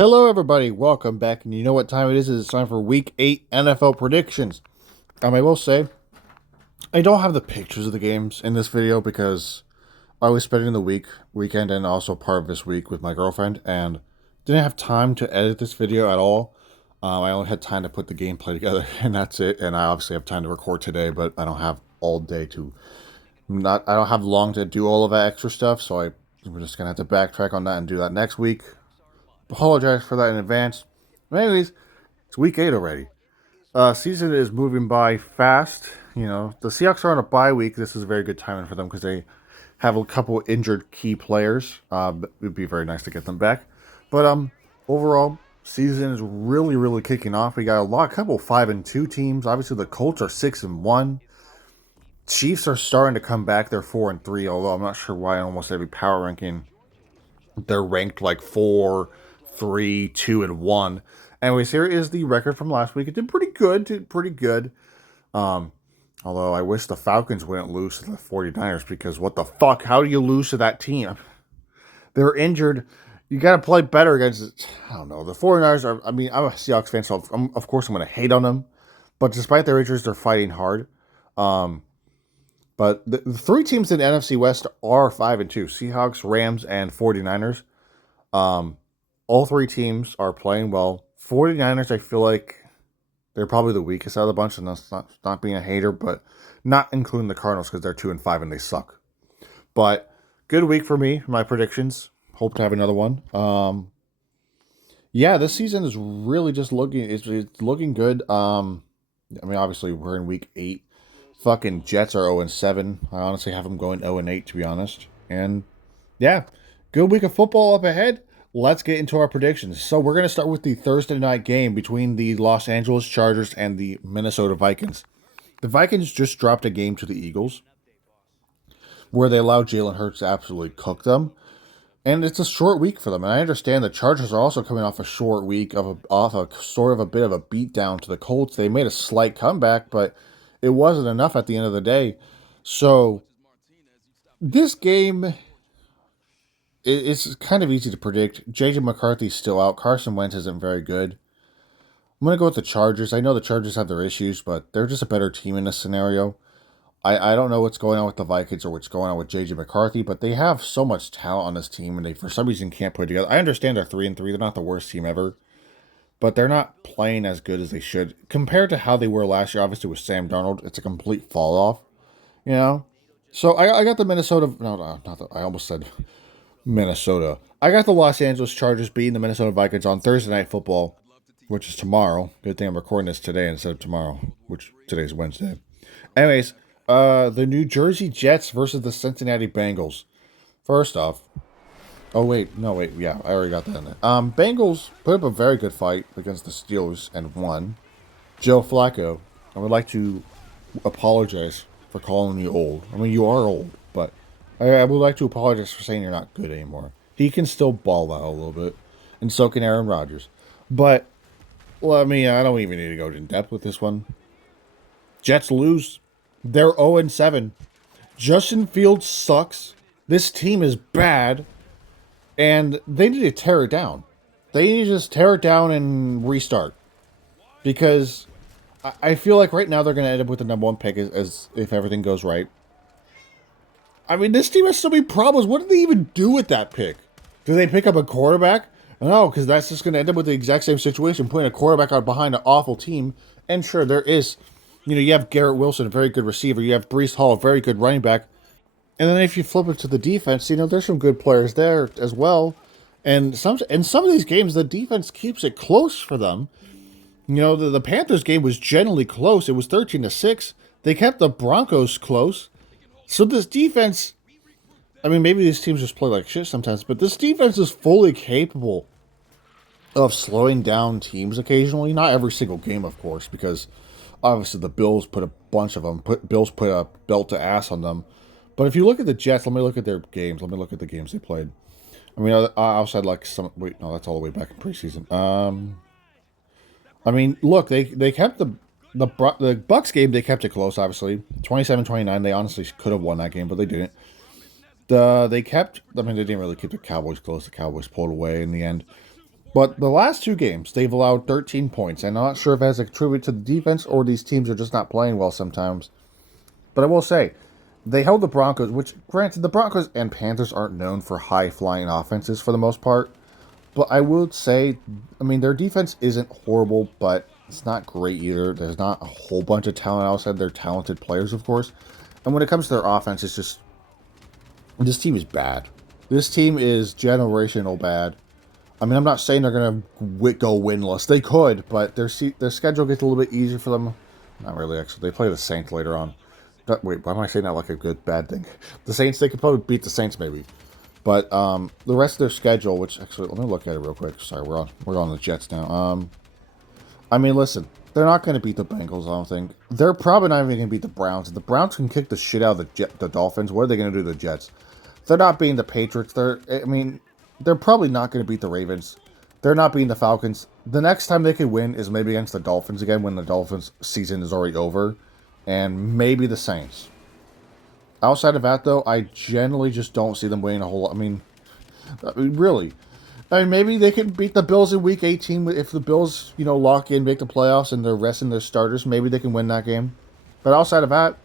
Hello, everybody. Welcome back. And you know what time it is? It's time for Week 8 NFL predictions. I will say, I don't have the pictures of the games in this video because I was spending the weekend and also part of this week with my girlfriend and didn't have time to edit this video at all. I only had time to put the gameplay together, and that's it. And I obviously have time to record today, but I don't have all day to I don't have long to do all of that extra stuff, so we're just gonna have to backtrack on that and do that next week. Apologize for that in advance. But anyways, it's week 8 already. Season is moving by fast. You know, the Seahawks are on a bye week. This is a very good timing for them because they have a couple injured key players. It would be very nice to get them back. But overall, season is really kicking off. We got a couple 5-2 teams. Obviously, the Colts are 6-1. Chiefs are starting to come back. They're 4-3. Although I'm not sure why in almost every power ranking they're ranked like 4, 3, 2, and 1. Anyways, here is the record from last week. It did pretty good. Although I wish the Falcons wouldn't lose to the 49ers because what the fuck? How do you lose to that team? They're injured. You got to play better against, I don't know. The 49ers are, I'm a Seahawks fan, so of course I'm going to hate on them. But despite their injuries, they're fighting hard. But the three teams in the NFC West are 5-2. Seahawks, Rams, and 49ers. All three teams are playing well. 49ers, I feel like they're probably the weakest out of the bunch, and that's not being a hater, but not including the Cardinals because they're 2-5 and they suck. But good week for me, my predictions. Hope to have another one. Yeah, this season is really just it's looking good. Obviously we're in week 8. Fucking Jets are 0-7. I honestly have them going 0-8 to be honest. And yeah, good week of football up ahead. Let's get into our predictions. So we're going to start with the Thursday night game between the Los Angeles Chargers and the Minnesota Vikings. The Vikings just dropped a game to the Eagles where they allowed Jalen Hurts to absolutely cook them. And it's a short week for them. And I understand the Chargers are also coming off a short week off a sort of a bit of a beatdown to the Colts. They made a slight comeback, but it wasn't enough at the end of the day. So this game, it's kind of easy to predict. J.J. McCarthy's still out. Carson Wentz isn't very good. I'm going to go with the Chargers. I know the Chargers have their issues, but they're just a better team in this scenario. I don't know what's going on with the Vikings or what's going on with J.J. McCarthy, but they have so much talent on this team, and they for some reason can't put it together. I understand they're 3-3. They're not the worst team ever, but they're not playing as good as they should. Compared to how they were last year, obviously with Sam Darnold, it's a complete fall off, you know? So I got the Minnesota, no, not the, I almost said Minnesota. I got the Los Angeles Chargers beating the Minnesota Vikings on Thursday Night Football, which is tomorrow. Good thing I'm recording this today instead of tomorrow, which today's Wednesday. Anyways, the New Jersey Jets versus the Cincinnati Bengals. First off, yeah, I already got that in there. Bengals put up a very good fight against the Steelers and won. Joe Flacco, I would like to apologize for calling you old. I mean, you are old, but I would like to apologize for saying you're not good anymore. He can still ball out a little bit, and so can Aaron Rodgers. But, well, I mean, I don't even need to go in depth with this one. Jets lose. They're 0-7. Justin Fields sucks. This team is bad. And they need to tear it down. They need to just tear it down and restart. Because I feel like right now they're going to end up with the number 1 pick as if everything goes right. I mean, this team has so many problems. What did they even do with that pick? Did they pick up a quarterback? No, because that's just going to end up with the exact same situation, putting a quarterback out behind an awful team. And sure, there is, you have Garrett Wilson, a very good receiver. You have Breece Hall, a very good running back. And then if you flip it to the defense, there's some good players there as well. And in some of these games, the defense keeps it close for them. The Panthers game was generally close. It was 13-6. They kept the Broncos close. So this defense, I mean, maybe these teams just play like shit sometimes, but this defense is fully capable of slowing down teams occasionally. Not every single game, of course, because obviously the Bills put a bunch of them. Bills put a belt to ass on them. But if you look at the Jets, let me look at their games. Let me look at the games they played. I mean, outside like some. Wait, no, that's all the way back in preseason. I mean, look, they kept the Bucks game. They kept it close, obviously. 27-29. They honestly could have won that game, but they didn't. They didn't really keep the Cowboys close. The Cowboys pulled away in the end. But the last two games, they've allowed 13 points. And I'm not sure if that's a tribute to the defense or these teams are just not playing well sometimes. But I will say, they held the Broncos, which, granted, the Broncos and Panthers aren't known for high-flying offenses for the most part. But I would say, I mean, their defense isn't horrible, but it's not great either. There's not a whole bunch of talent outside their talented players, of course. And when it comes to their offense, it's just, this team is bad. This team is generational bad. I mean, I'm not saying they're going to go winless. They could, but their schedule gets a little bit easier for them. Not really, actually. They play the Saints later on. Wait, why am I saying that like a good, bad thing? The Saints, they could probably beat the Saints, maybe. But the rest of their schedule, which actually, let me look at it real quick. Sorry, we're on the Jets now. I mean, listen, they're not going to beat the Bengals. I don't think they're probably not even going to beat the Browns. The Browns can kick the shit out of the Dolphins. What are they going to do to the Jets? They're not beating the Patriots. They're probably not going to beat the Ravens. They're not beating the Falcons. The next time they could win is maybe against the Dolphins again when the Dolphins' season is already over, and maybe the Saints. Outside of that, though, I generally just don't see them winning a whole lot. Really. I mean, maybe they can beat the Bills in Week 18 if the Bills, lock in, make the playoffs, and they're resting their starters. Maybe they can win that game. But outside of that,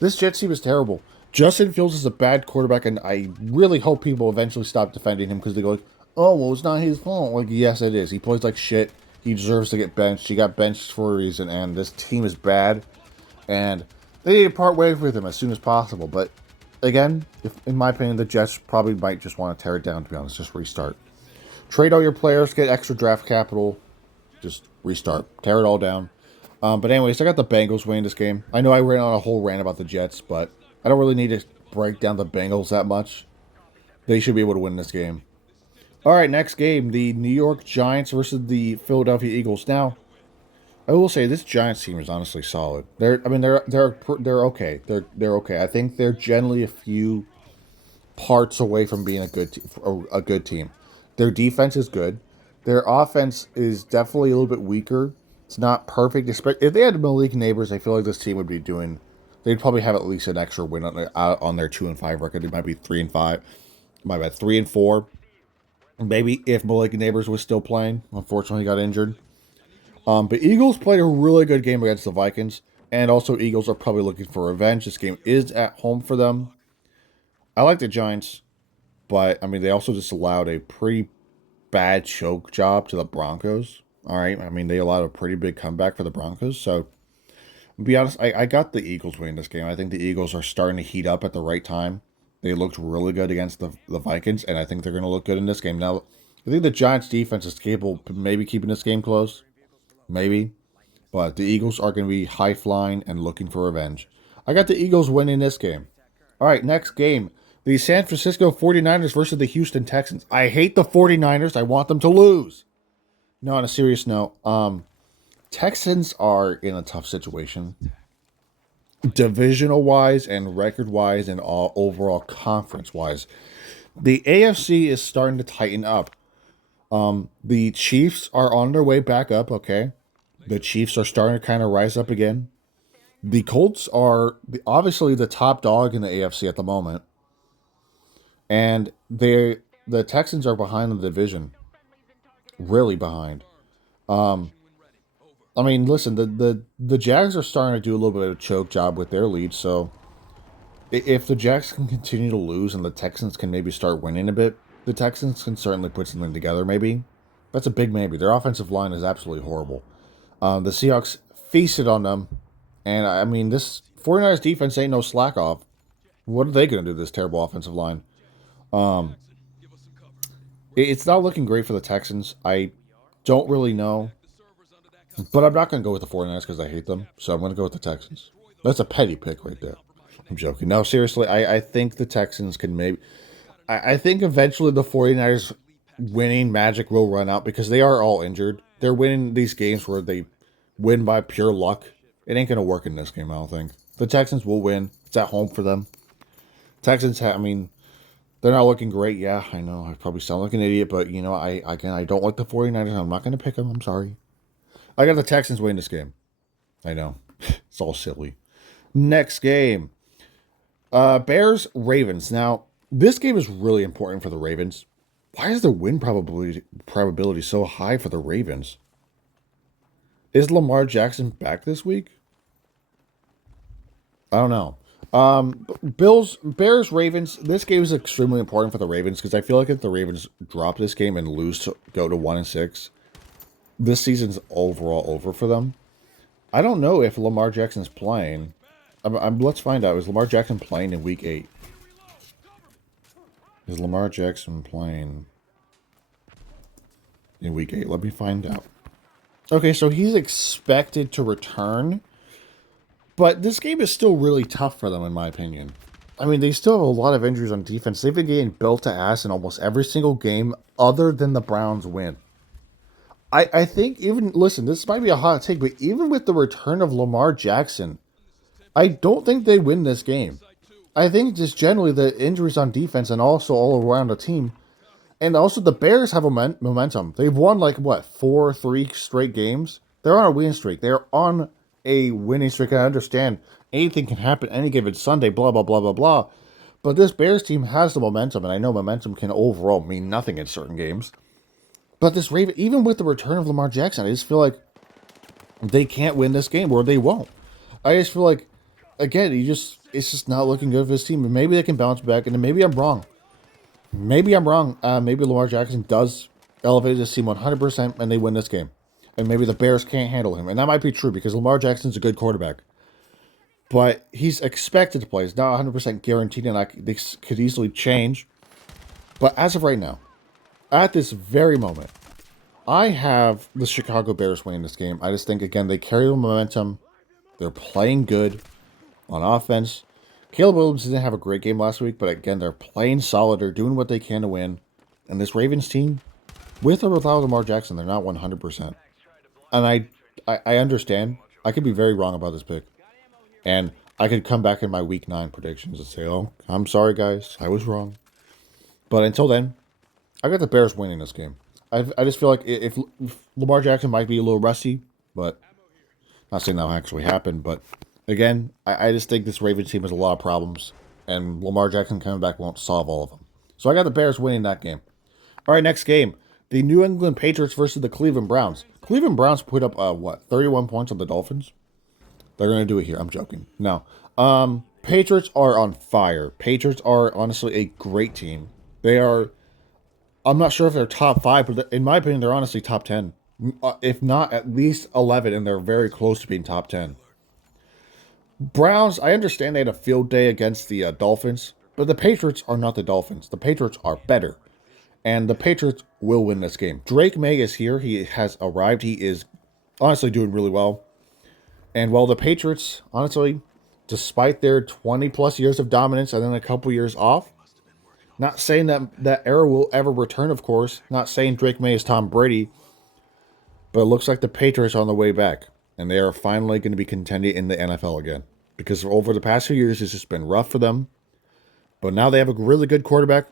this Jets team is terrible. Justin Fields is a bad quarterback, and I really hope people eventually stop defending him because they go, like, oh, well, it's not his fault. Like, yes, it is. He plays like shit. He deserves to get benched. He got benched for a reason, and this team is bad. And they need to part ways with him as soon as possible. But again, in my opinion, the Jets probably might just want to tear it down, to be honest. Just restart. Trade all your players, get extra draft capital, just restart. Tear it all down. But anyways, I got the Bengals winning this game. I know I ran on a whole rant about the Jets, but I don't really need to break down the Bengals that much. They should be able to win this game. All right, next game, the New York Giants versus the Philadelphia Eagles. Now, I will say this Giants team is honestly solid. They're okay. They're okay. I think they're generally a few parts away from being a good team. Their defense is good. Their offense is definitely a little bit weaker. It's not perfect. If they had Malik Neighbors, I feel like this team would be doing. They'd probably have at least an extra win on their 2-5 record. It might be 3-5. My bad, 3-4. Maybe if Malik Neighbors was still playing. Unfortunately, he got injured. But Eagles played a really good game against the Vikings, and also Eagles are probably looking for revenge. This game is at home for them. I like the Giants, but I mean they also just allowed a pretty bad choke job to the Broncos. All right, I mean they allowed a pretty big comeback for the Broncos. So, to be honest, I got the Eagles winning this game. I think the Eagles are starting to heat up at the right time. They looked really good against the Vikings, and I think they're going to look good in this game. Now, I think the Giants' defense is capable of maybe keeping this game close. Maybe. But the Eagles are going to be high flying and looking for revenge. I got the Eagles winning this game. All right, next game. The San Francisco 49ers versus the Houston Texans. I hate the 49ers. I want them to lose. No, on a serious note, Texans are in a tough situation. Divisional wise and record wise and all overall conference wise. The AFC is starting to tighten up. The Chiefs are on their way back up, okay? The Chiefs are starting to kind of rise up again. The Colts are obviously the top dog in the AFC at the moment. And the Texans are behind the division. Really behind. Um, I mean, listen, the Jags are starting to do a little bit of a choke job with their lead, so if the Jags can continue to lose and the Texans can maybe start winning a bit, the Texans can certainly put something together, maybe. That's a big maybe. Their offensive line is absolutely horrible. The Seahawks feasted on them, and I mean, this 49ers defense ain't no slack off. What are they going to do to this terrible offensive line? Um, it's not looking great for the Texans. I don't really know, but I'm not going to go with the 49ers because I hate them, so I'm going to go with the Texans. That's a petty pick right there. I'm joking. No, seriously, I think the Texans can maybe. I think eventually the 49ers winning magic will run out because they are all injured. They're winning these games where they win by pure luck. It ain't going to work in this game, I don't think. The Texans will win. It's at home for them. Texans, I mean, they're not looking great. Yeah, I know. I probably sound like an idiot, but, I don't like the 49ers. I'm not going to pick them. I'm sorry. I got the Texans winning this game. I know. It's all silly. Next game. Bears, Ravens. Now, this game is really important for the Ravens. Why is the win probability so high for the Ravens? Is Lamar Jackson back this week? I don't know. Bears, Ravens. This game is extremely important for the Ravens because I feel like if the Ravens drop this game and lose to go to 1-6, this season's overall over for them. I don't know if Lamar Jackson's playing. Let's find out. Is Lamar Jackson playing in Week 8? Is Lamar Jackson playing in Week 8? Let me find out. Okay, so he's expected to return, but this game is still really tough for them, in my opinion. I mean, they still have a lot of injuries on defense. They've been getting built to ass in almost every single game other than the Browns win. I think even, listen, this might be a hot take, but even with the return of Lamar Jackson, I don't think they win this game. I think just generally the injuries on defense and also all around the team. And also the Bears have a momentum. They've won like, what, 3 straight games? They're on a winning streak. They're on a winning streak. I understand anything can happen any given Sunday, blah, blah, blah, blah, blah. But this Bears team has the momentum, and I know momentum can overall mean nothing in certain games. But this Raven, even with the return of Lamar Jackson, I just feel like they can't win this game, or they won't. I just feel like, again, it's just not looking good for this team. And maybe they can bounce back, and maybe I'm wrong. Maybe I'm wrong. Maybe Lamar Jackson does elevate this team 100%, and they win this game. And maybe the Bears can't handle him. And that might be true, because Lamar Jackson's a good quarterback. But he's expected to play. It's not 100% guaranteed, and this could easily change. But as of right now, at this very moment, I have the Chicago Bears winning this game. I just think, again, they carry the momentum. They're playing good on offense. Caleb Williams didn't have a great game last week, but again, they're playing solid. They're doing what they can to win. And this Ravens team, with or without Lamar Jackson, they're not 100%. And I understand. I could be very wrong about this pick. And I could come back in my Week 9 predictions and say, oh, I'm sorry, guys. I was wrong. But until then, I got the Bears winning this game. I just feel like if Lamar Jackson might be a little rusty, but not saying that'll actually happen, but again, I just think this Ravens team has a lot of problems, and Lamar Jackson coming back won't solve all of them. So I got the Bears winning that game. All right, next game. The New England Patriots versus the Cleveland Browns. Cleveland Browns put up, 31 points on the Dolphins? They're going to do it here. I'm joking. No. Patriots are on fire. Patriots are honestly a great team. They are, I'm not sure if they're top 5, but in my opinion, they're honestly top 10. If not, at least 11, and they're very close to being top 10. Browns, I understand they had a field day against the Dolphins, but the Patriots are not the Dolphins. The Patriots are better, and the Patriots will win this game. Drake May is here. He has arrived. He is honestly doing really well. And while the Patriots, honestly, despite their 20-plus years of dominance and then a couple years off, not saying that era will ever return, of course. Not saying Drake May is Tom Brady, but it looks like the Patriots are on the way back. And they are finally going to be contending in the NFL again. Because over the past few years, it's just been rough for them. But now they have a really good quarterback.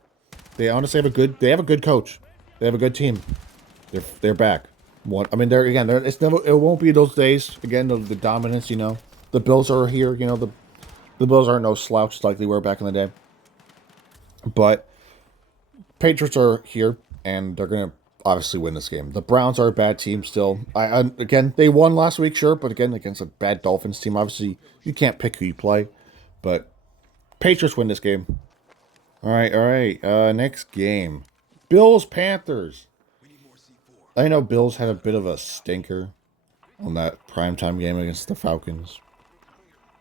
They honestly have a good coach. They have a good team. They're back. It won't be those days again. The dominance, the Bills are here. The Bills aren't no slouches like they were back in the day. But Patriots are here, and they're gonna obviously win this game. The Browns are a bad team still. Again, they won last week, sure, but again against a bad Dolphins team. Obviously, you can't pick who you play, but Patriots win this game. All right. Next game, Bills Panthers. I know Bills had a bit of a stinker on that primetime game against the Falcons,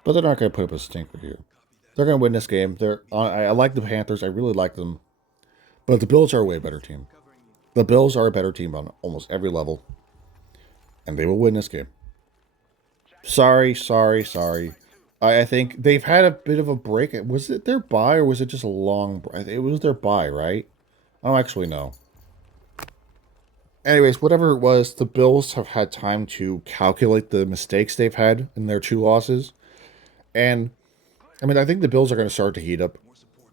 but they're not going to put up a stinker here. They're going to win this game. I like the Panthers. I really like them, but the Bills are a way better team. The Bills are a better team on almost every level, and they will win this game. Sorry. I think they've had a bit of a break. Was it their bye or was it just a long break? It was their bye, right? I don't actually know. Anyways, whatever it was, the Bills have had time to calculate the mistakes they've had in their 2 losses. And, I think the Bills are going to start to heat up.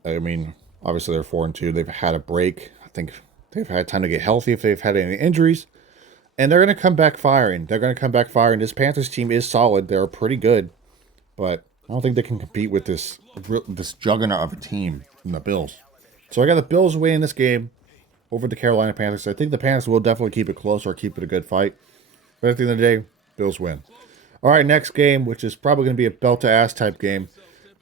Obviously they're 4-2. They've had a break. I think they've had time to get healthy if they've had any injuries. And they're going to come back firing. This Panthers team is solid. They're pretty good. But I don't think they can compete with this juggernaut of a team in the Bills. So I got the Bills winning this game. over the Carolina Panthers. I think the Panthers will definitely keep it close or keep it a good fight. But at the end of the day, Bills win. All right, next game, which is probably going to be a belt to ass type game.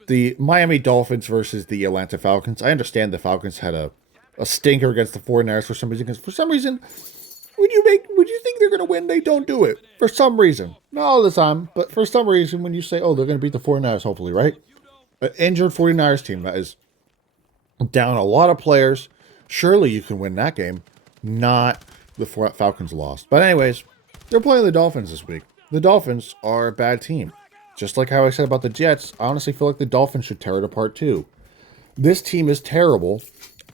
The Miami Dolphins versus the Atlanta Falcons. I understand the Falcons had a stinker against the 49ers for some reason. Because for some reason, would you think they're going to win? They don't do it. For some reason. Not all the time, but for some reason, when you say, oh, they're going to beat the 49ers, hopefully, right? An injured 49ers team that is down a lot of players. Surely you can win that game. Not the Falcons lost. But anyways, they're playing the Dolphins this week. The Dolphins are a bad team. Just like how I said about the Jets, I honestly feel like the Dolphins should tear it apart too. This team is terrible.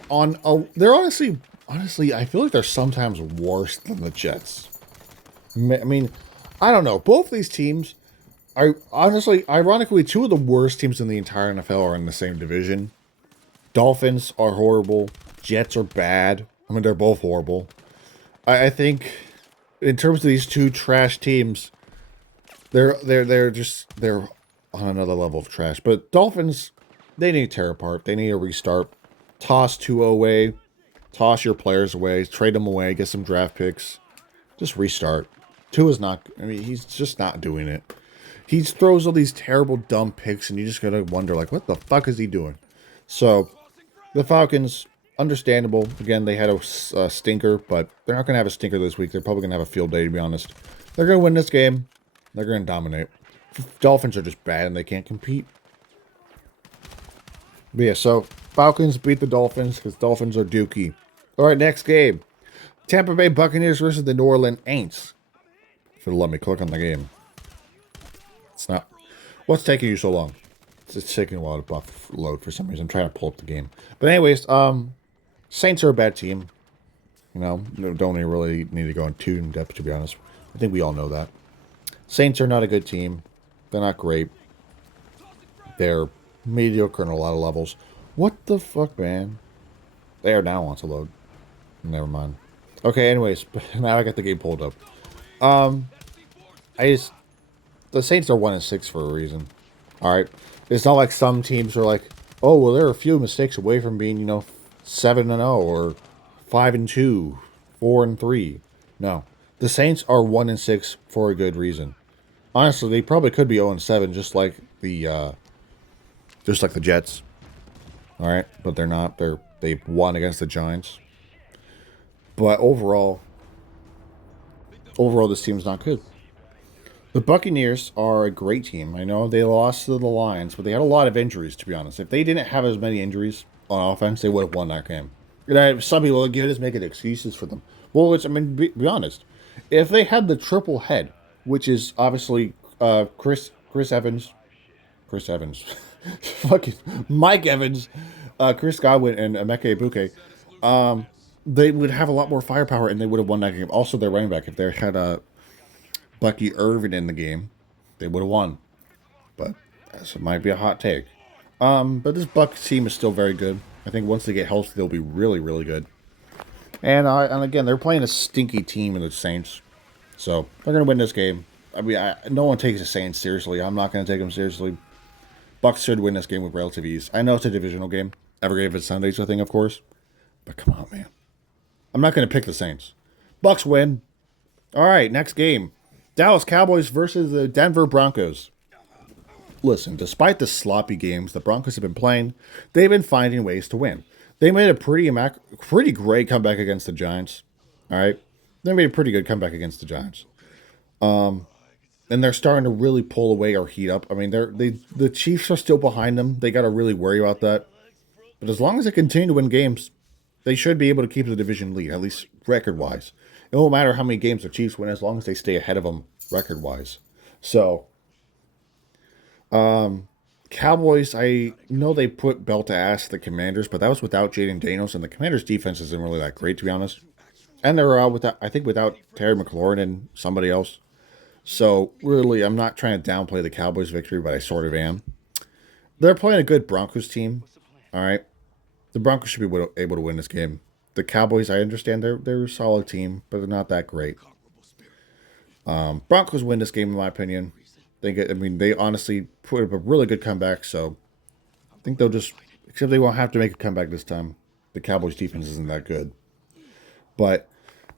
They're honestly, I feel like they're sometimes worse than the Jets. I mean, I don't know. Both these teams are honestly, ironically, two of the worst teams in the entire NFL are in the same division. Dolphins are horrible. Jets are bad. I mean, they're both horrible. I think in terms of these two trash teams, they're on another level of trash. But Dolphins, they need to tear apart. They need a restart. Toss Tua away. Toss your players away. Trade them away. Get some draft picks. Just restart. Tua's not. I mean, he's just not doing it. He throws all these terrible, dumb picks, and you just gotta wonder, like, what the fuck is he doing? So, the Falcons, understandable. Again, they had a stinker, but they're not gonna have a stinker this week. They're probably gonna have a field day, to be honest. They're gonna win this game. They're gonna dominate. Dolphins are just bad, and they can't compete. But yeah, so Falcons beat the Dolphins because Dolphins are dookie. All right, next game. Tampa Bay Buccaneers versus the New Orleans Saints. If it'll let me click on the game. It's not. What's taking you so long? It's taking a while to buff load for some reason. I'm trying to pull up the game. But anyways, Saints are a bad team. You know, don't even really need to go too in depth, to be honest. I think we all know that. Saints are not a good team. They're not great. They're mediocre on a lot of levels. What the fuck, man? They are now wants to load. Never mind. Okay, anyways, now I got the game pulled up. The Saints are 1-6 for a reason. Alright? It's not like some teams are like, oh, well, they're a few mistakes away from being, 7-0 or 5-2, 4-3. No. The Saints are 1-6 for a good reason. Honestly, they probably could be 0-7, just like the Jets. Alright? But they're not. They won against the Giants. But overall, this team's not good. The Buccaneers are a great team. I know they lost to the Lions, but they had a lot of injuries, to be honest. If they didn't have as many injuries on offense, they would have won that game. Some people are just making excuses for them. Well, be honest. If they had the triple head, which is obviously Chris Evans, fucking Mike Evans, Chris Godwin, and Emeka Ibuke, they would have a lot more firepower, and they would have won that game. Also, their running back, if they had Bucky Irvin in the game, they would have won. But this might be a hot take. But this Bucs team is still very good. I think once they get healthy, they'll be really, really good. And again, they're playing a stinky team in the Saints, so they're gonna win this game. I mean, no one takes the Saints seriously. I'm not gonna take them seriously. Bucs should win this game with relative ease. I know it's a divisional game. Every game is Sunday's a thing, of course. But come on, man. I'm not gonna pick the Saints. Bucs win. All right, next game. Dallas Cowboys versus the Denver Broncos. Listen, despite the sloppy games the Broncos have been playing, they've been finding ways to win. They made a pretty great comeback against the Giants. All right, they made a pretty good comeback against the Giants. And they're starting to really pull away or heat up. I mean, the Chiefs are still behind them. They got to really worry about that. But as long as they continue to win games, they should be able to keep the division lead, at least record-wise. It won't matter how many games the Chiefs win as long as they stay ahead of them record-wise. So, Cowboys, I know they put belt to ass the Commanders, but that was without Jaden Daniels, and the Commanders' defense isn't really that great, to be honest. And they're out without Terry McLaurin and somebody else. So, really, I'm not trying to downplay the Cowboys' victory, but I sort of am. They're playing a good Broncos team. All right. The Broncos should be able to win this game. The Cowboys, I understand they're a solid team, but they're not that great. Broncos win this game, in my opinion. They honestly put up a really good comeback, so I think except they won't have to make a comeback this time. The Cowboys defense isn't that good. But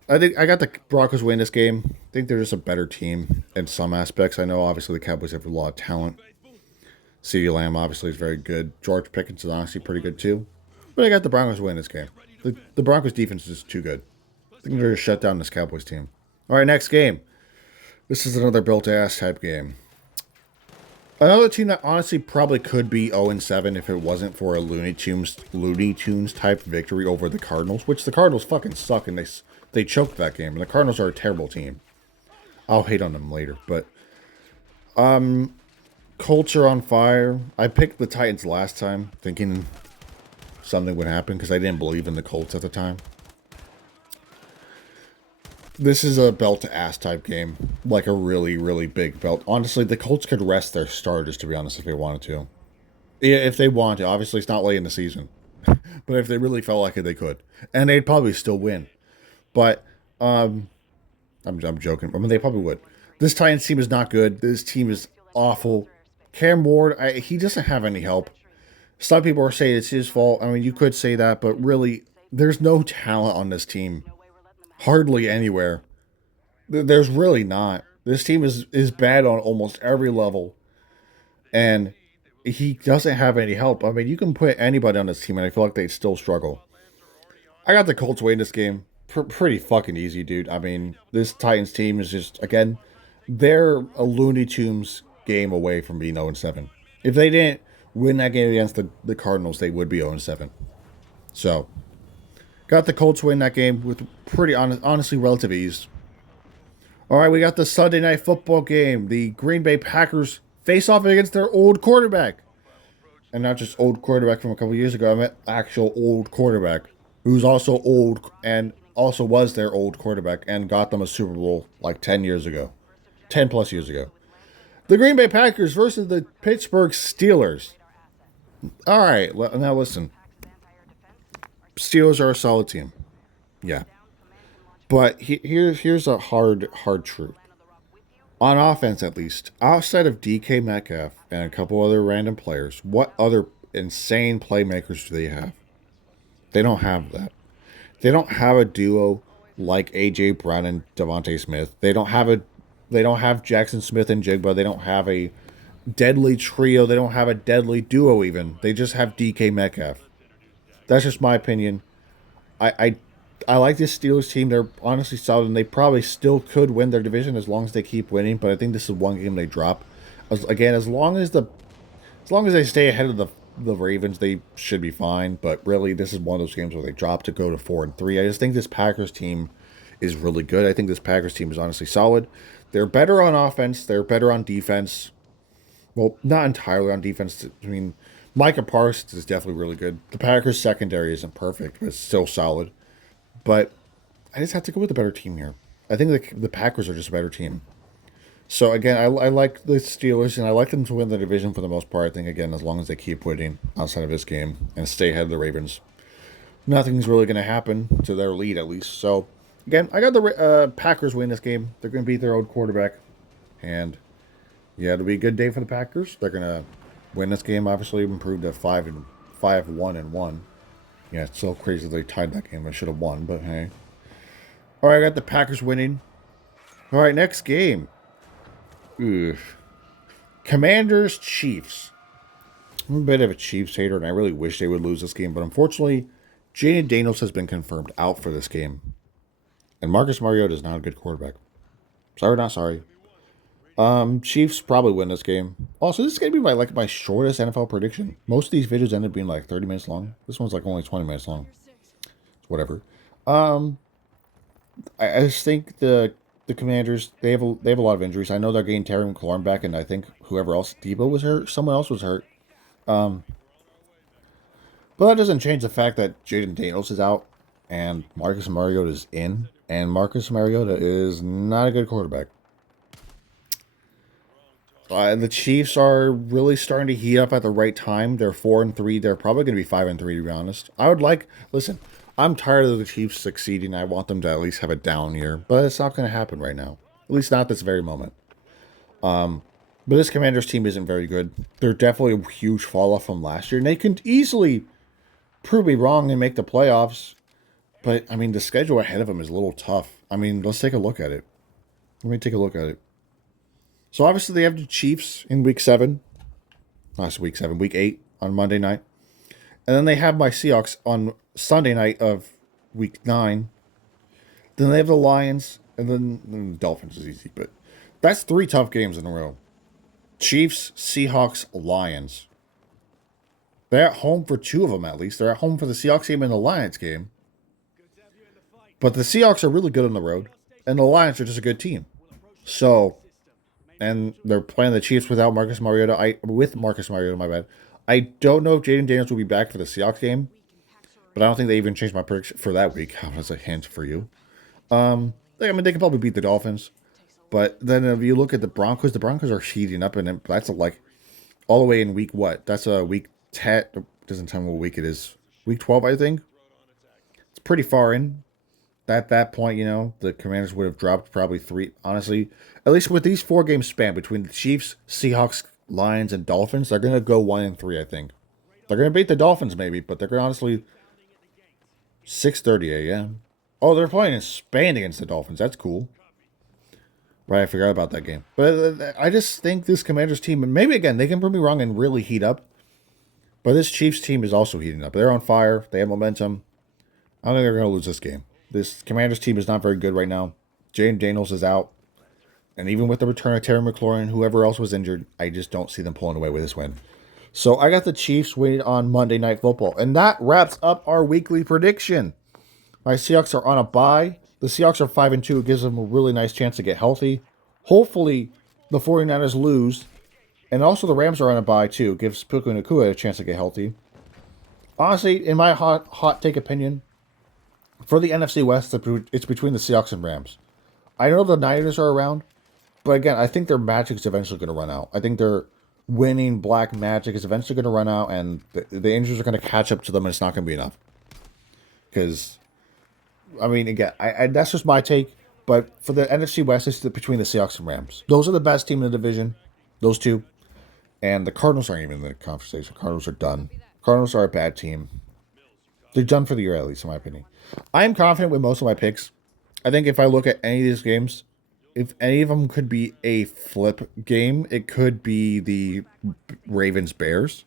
I think I got the Broncos win this game. I think they're just a better team in some aspects. I know obviously the Cowboys have a lot of talent. CeeDee Lamb obviously is very good. George Pickens is honestly pretty good too. But I got the Broncos win this game. The Broncos defense is too good. I think they're going to shut down this Cowboys team. All right, next game. This is another built-ass type game. Another team that honestly probably could be 0-7 if it wasn't for a Looney Tunes type victory over the Cardinals, which the Cardinals fucking suck and they choked that game. And the Cardinals are a terrible team. I'll hate on them later, but Colts are on fire. I picked the Titans last time, thinking something would happen because I didn't believe in the Colts at the time. This is a belt to ass type game, like a really, really big belt. Honestly, the Colts could rest their starters, to be honest, if they wanted to. Yeah, if they want to. Obviously, it's not late in the season, but if they really felt like it, they could, and they'd probably still win. But I'm joking. I mean, they probably would. This Titans team is not good. This team is awful. Cam Ward, he doesn't have any help. Some people are saying it's his fault. I mean, you could say that, but really, there's no talent on this team. Hardly anywhere. There's really not. This team is bad on almost every level, and he doesn't have any help. I mean, you can put anybody on this team, and I feel like they'd still struggle. I got the Colts winning this game. Pretty fucking easy, dude. I mean, this Titans team is just, again, they're a Looney Tunes game away from being 0-7. If they didn't win that game against the Cardinals, they would be 0-7. So, got the Colts win that game with pretty honestly relative ease. All right, we got the Sunday Night Football game. The Green Bay Packers face off against their old quarterback. And not just old quarterback from a couple years ago. I meant actual old quarterback who's also old and also was their old quarterback and got them a Super Bowl like 10 years ago. 10 plus years ago. The Green Bay Packers versus the Pittsburgh Steelers. All right, now listen. Steelers are a solid team. Yeah. But here's a hard truth. On offense, at least, outside of DK Metcalf and a couple other random players, what other insane playmakers do they have? They don't have that. They don't have a duo like AJ Brown and Devontae Smith. They don't have Jackson Smith and Jigba. They don't have a deadly trio. They don't have a deadly duo even. They just have DK Metcalf. That's just my opinion. I like this Steelers team. They're honestly solid, and they probably still could win their division as long as they keep winning. But I think this is one game they drop. As long as they stay ahead of the Ravens, they should be fine. But really, this is one of those games where they drop to go to 4-3. I just think this Packers team is really good. I think this Packers team is honestly solid. They're better on offense. They're better on defense. Well, not entirely on defense. I mean, Micah Parsons is definitely really good. The Packers secondary isn't perfect, but it's still solid. But I just have to go with a better team here. I think the Packers are just a better team. So, again, I like the Steelers, and I like them to win the division for the most part. I think, again, as long as they keep winning outside of this game and stay ahead of the Ravens, nothing's really going to happen to their lead, at least. So, again, I got the Packers win this game. They're going to beat their old quarterback. And, yeah, it'll be a good day for the Packers. They're going to win this game, obviously, improved to 5-1-1. Yeah, it's so crazy they tied that game. I should have won, but hey. All right, I got the Packers winning. All right, next game. Oof. Commanders Chiefs. I'm a bit of a Chiefs hater, and I really wish they would lose this game, but unfortunately, Jaden Daniels has been confirmed out for this game. And Marcus Mariota is not a good quarterback. Sorry, not sorry. Chiefs probably win this game. Also, this is going to be my shortest NFL prediction. Most of these videos end up being like 30 minutes long. This one's like only 20 minutes long. Whatever. I just think the Commanders, they have a lot of injuries. I know they're getting Terry McLaurin back, and I think whoever else, Debo was hurt. Someone else was hurt. But that doesn't change the fact that Jaden Daniels is out and Marcus Mariota is in, and Marcus Mariota is not a good quarterback. The Chiefs are really starting to heat up at the right time. They're 4-3. They're probably going to be 5-3, to be honest. Listen, I'm tired of the Chiefs succeeding. I want them to at least have a down year, but it's not going to happen right now. At least not this very moment. But this Commanders team isn't very good. They're definitely a huge fall off from last year, and they can easily prove me wrong and make the playoffs. But, I mean, the schedule ahead of them is a little tough. I mean, let's take a look at it. Let me take a look at it. So, obviously, they have the Chiefs in week 7. Not week 7, week 8 on Monday night. And then they have my Seahawks on Sunday night of week 9. Then they have the Lions, and then the Dolphins is easy. But that's 3 tough games in a row. Chiefs, Seahawks, Lions. They're at home for 2 of them, at least. They're at home for the Seahawks game and the Lions game. But the Seahawks are really good on the road, and the Lions are just a good team. So, and they're playing the Chiefs without Marcus Mariota. With Marcus Mariota, my bad. I don't know if Jaden Daniels will be back for the Seahawks game, but I don't think they even changed my prediction for that week. How was a hint for you? I mean, they can probably beat the Dolphins, but then if you look at the Broncos are heating up, and that's like all the way in week what? That's a week 10. Doesn't tell me what week it is. Week 12, I think. It's pretty far in. At that point, the Commanders would have dropped probably 3. Honestly, at least with these 4 games span between the Chiefs, Seahawks, Lions, and Dolphins, they're going to go 1-3, I think. They're going to beat the Dolphins maybe, but they're going to honestly 6:30 a.m. Oh, they're playing in Spain against the Dolphins. That's cool. Right, I forgot about that game. But I just think this Commanders team, and maybe again, they can prove me wrong and really heat up. But this Chiefs team is also heating up. They're on fire. They have momentum. I don't think they're going to lose this game. This Commanders team is not very good right now. Jaden Daniels is out. And even with the return of Terry McLaurin, whoever else was injured, I just don't see them pulling away with this win. So I got the Chiefs winning on Monday Night Football. And that wraps up our weekly prediction. My Seahawks are on a bye. The Seahawks are 5-2. It gives them a really nice chance to get healthy. Hopefully, the 49ers lose. And also the Rams are on a bye, too. It gives Puka Nacua a chance to get healthy. Honestly, in my hot take opinion, for the NFC West, it's between the Seahawks and Rams. I know the Niners are around, but again, I think their magic is eventually going to run out. I think their winning black magic is eventually going to run out, and the injuries are going to catch up to them, and it's not going to be enough. Because, I mean, again, that's just my take, but for the NFC West, it's between the Seahawks and Rams. Those are the best team in the division, those 2. And the Cardinals aren't even in the conversation. Cardinals are done. Cardinals are a bad team. They're done for the year, at least, in my opinion. I am confident with most of my picks. I think if I look at any of these games, if any of them could be a flip game, it could be the Ravens-Bears.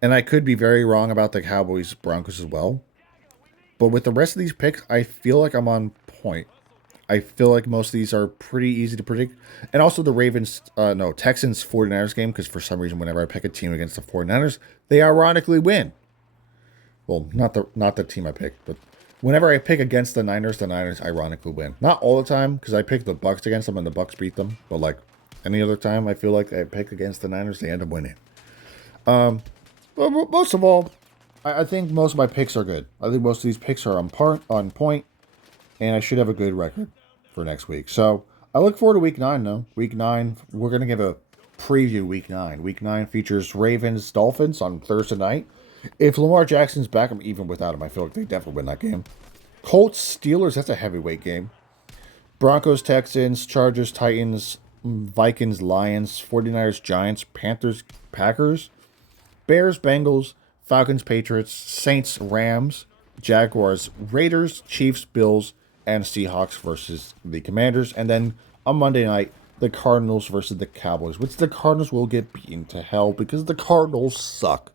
And I could be very wrong about the Cowboys-Broncos as well. But with the rest of these picks, I feel like I'm on point. I feel like most of these are pretty easy to predict. And also the Texans 49ers game, because for some reason, whenever I pick a team against the 49ers, they ironically win. Well, not the team I picked, but whenever I pick against the Niners ironically win. Not all the time, because I pick the Bucks against them and the Bucks beat them. But like any other time, I feel like I pick against the Niners, they end up winning. But most of all, I think most of my picks are good. I think most of these picks are on point, and I should have a good record for next week. So I look forward to Week 9, though. Week 9, we're going to give a preview Week 9. Week 9 features Ravens-Dolphins on Thursday night. If Lamar Jackson's back, even without him, I feel like they definitely win that game. Colts-Steelers, that's a heavyweight game. Broncos-Texans, Chargers-Titans, Vikings-Lions, 49ers-Giants, Panthers-Packers, Bears-Bengals, Falcons-Patriots, Saints-Rams, Jaguars-Raiders, Chiefs-Bills, and Seahawks versus the Commanders. And then on Monday night, the Cardinals versus the Cowboys, which the Cardinals will get beaten to hell because the Cardinals suck.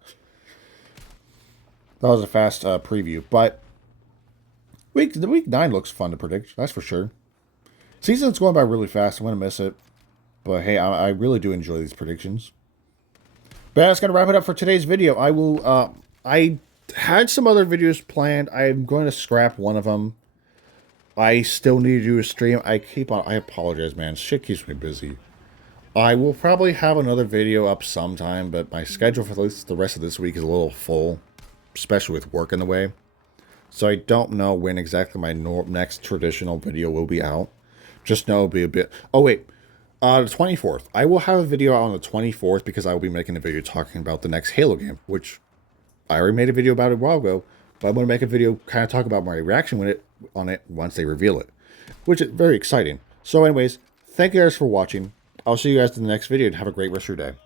That was a fast preview, but week 9 looks fun to predict, that's for sure. Season's going by really fast, I'm going to miss it. But hey, I really do enjoy these predictions. But that's going to wrap it up for today's video. I had some other videos planned. I'm going to scrap one of them. I still need to do a stream. I apologize, man. Shit keeps me busy. I will probably have another video up sometime, but my schedule for the rest of this week is a little full, especially with work in the way. So I don't know when exactly my next traditional video will be out. Just know it'll be a bit... Oh, wait. The 24th. I will have a video out on the 24th because I will be making a video talking about the next Halo game, which I already made a video about it a while ago, but I'm going to make a video kind of talk about my reaction on it once they reveal it, which is very exciting. So anyways, thank you guys for watching. I'll see you guys in the next video and have a great rest of your day.